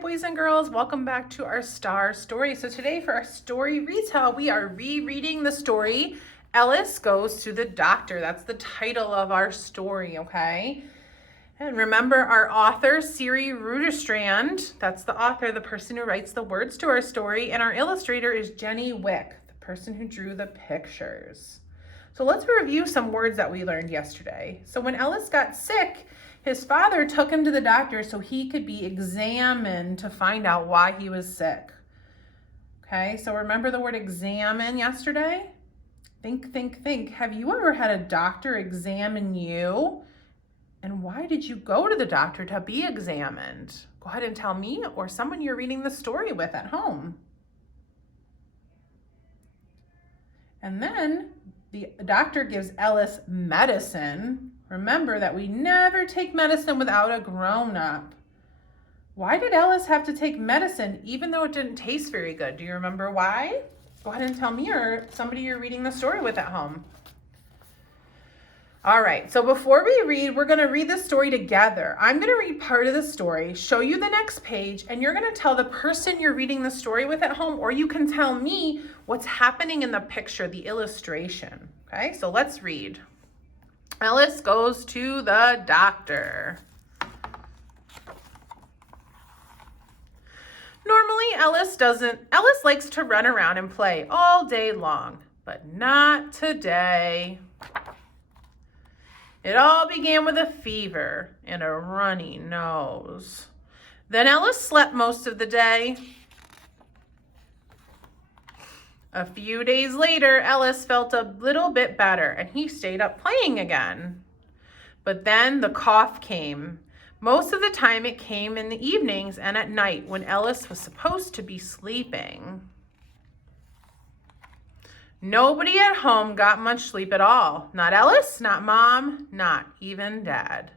boys and girls, welcome back to our STaR story. So today for our story retell, we are rereading the story, Ellis Goes to the Doctor. That's the title of our story, okay? And remember our author, Siri Ruderstrand. That's the author, the person who writes the words to our story. And our illustrator is Jenny Wick, the person who drew the pictures. So let's review some words that we learned yesterday. So when Ellis got sick, his father took him to the doctor so he could be examined to find out why he was sick. Okay, so remember the word examine yesterday? Think. Have you ever had a doctor examine you? And why did you go to the doctor to be examined? Go ahead and tell me or someone you're reading the story with at home. And then the doctor gives Ellis medicine. Remember that we never take medicine without a grown-up. Why did Ellis have to take medicine even though it didn't taste very good? Do you remember why? Go ahead and tell me or somebody you're reading the story with at home. All right, so before we read, we're going to read the story together. I'm going to read part of the story, show you the next page, and you're going to tell the person you're reading the story with at home, or you can tell me what's happening in the picture, the illustration. Okay, so let's read. Ellis goes to the doctor. Normally, Ellis likes to run around and play all day long, but not today. It all began with a fever and a runny nose. Then Ellis slept most of the day. A few days later, Ellis felt a little bit better and he stayed up playing again. But then the cough came. Most of the time it came in the evenings and at night when Ellis was supposed to be sleeping. Nobody at home got much sleep at all. Not Ellis, not Mom, not even Dad.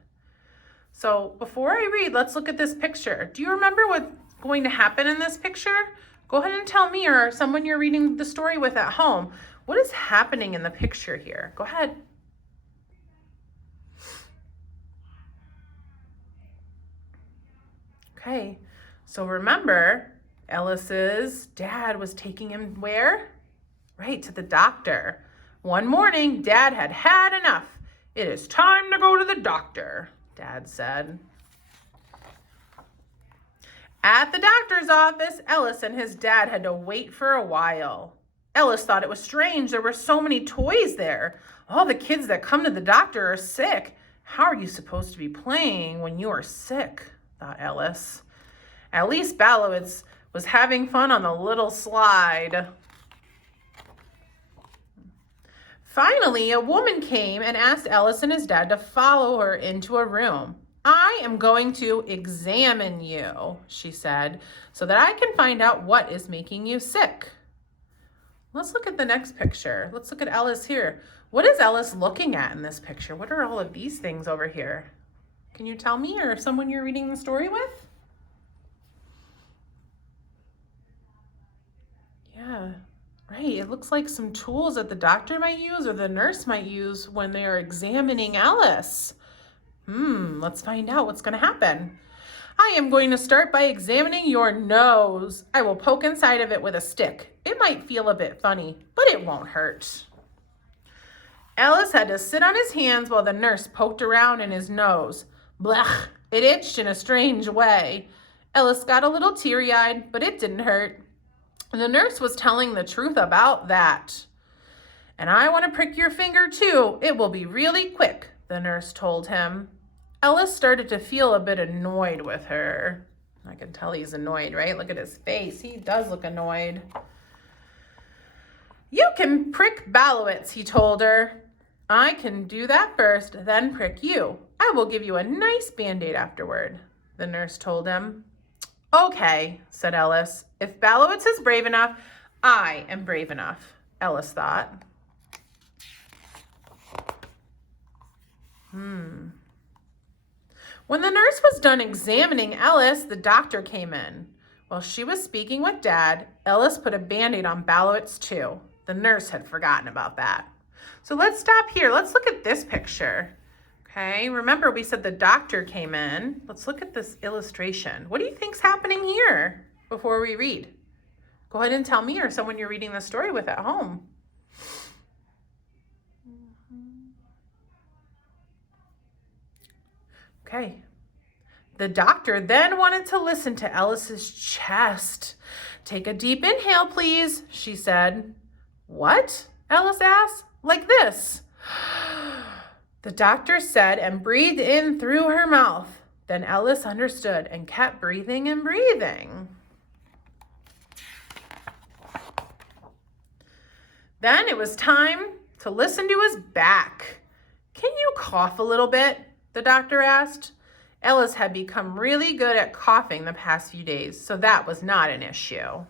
So before I read, let's look at this picture. Do you remember what's going to happen in this picture? Go ahead and tell me or someone you're reading the story with at home. What is happening in the picture here? Go ahead. Okay, so remember, Ellis's dad was taking him where? Right, to the doctor. One morning, Dad had had enough. It is time to go to the doctor, Dad said. At the doctor's office, Ellis and his dad had to wait for a while. Ellis thought it was strange. There were so many toys there. All the kids that come to the doctor are sick. How are you supposed to be playing when you are sick? Thought Ellis. At least Ballowitz was having fun on the little slide. Finally, a woman came and asked Ellis and his dad to follow her into a room. I am going to examine you, she said, so that I can find out what is making you sick. Let's look at the next picture. Let's look at Ellis here. What is Ellis looking at in this picture? What are all of these things over here? Can you tell me or someone you're reading the story with? Yeah, right. It looks like some tools that the doctor might use or the nurse might use when they are examining Ellis. Let's find out what's going to happen. I am going to start by examining your nose. I will poke inside of it with a stick. It might feel a bit funny, but it won't hurt. Ellis had to sit on his hands while the nurse poked around in his nose. Blech, it itched in a strange way. Ellis got a little teary-eyed, but it didn't hurt. The nurse was telling the truth about that. And I want to prick your finger too. It will be really quick, the nurse told him. Ellis started to feel a bit annoyed with her. I can tell he's annoyed, right? Look at his face. He does look annoyed. You can prick Ballowitz, he told her. I can do that first, then prick you. I will give you a nice Band-Aid afterward, the nurse told him. Okay, said Ellis. If Ballowitz is brave enough, I am brave enough, Ellis thought. When the nurse was done examining Ellis, the doctor came in. While she was speaking with Dad, Ellis put a Band-Aid on Ballowitz too. The nurse had forgotten about that. So let's stop here. Let's look at this picture. Okay, remember we said the doctor came in. Let's look at this illustration. What do you think's happening here before we read? Go ahead and tell me or someone you're reading the story with at home. Okay. The doctor then wanted to listen to Ellis's chest. Take a deep inhale, please, she said. What? Ellis asked. Like this. The doctor said and breathed in through her mouth. Then Ellis understood and kept breathing and breathing. Then it was time to listen to his back. Can you cough a little bit? The doctor asked. Ellis had become really good at coughing the past few days, so that was not an issue.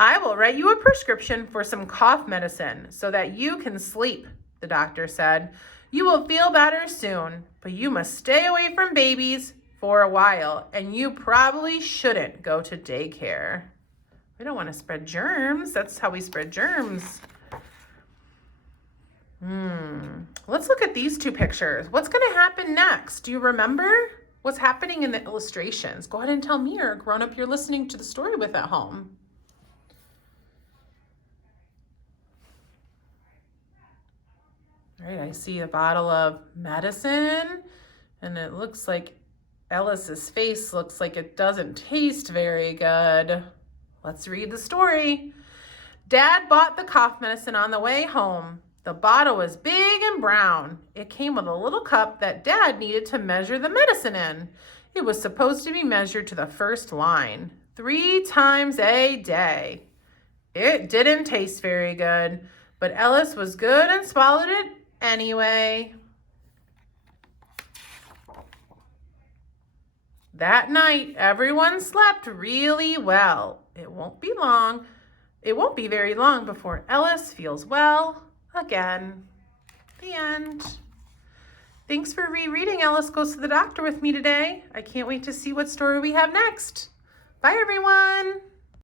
I will write you a prescription for some cough medicine so that you can sleep, the doctor said. You will feel better soon, but you must stay away from babies for a while, and you probably shouldn't go to daycare. We don't want to spread germs. That's how we spread germs. Let's look at these two pictures. What's going to happen next? Do you remember what's happening in the illustrations? Go ahead and tell me or grown-up you're listening to the story with at home. All right, I see a bottle of medicine, and it looks like Ellis's face looks like it doesn't taste very good. Let's read the story. Dad bought the cough medicine on the way home. The bottle was big and brown. It came with a little cup that Dad needed to measure the medicine in. It was supposed to be measured to the first line, 3 times a day. It didn't taste very good, but Ellis was good and swallowed it anyway. That night, everyone slept really well. It won't be very long before Ellis feels well again. The end. Thanks for rereading Ellis Goes to the Doctor with me today. I can't wait to see what story we have next. Bye, everyone.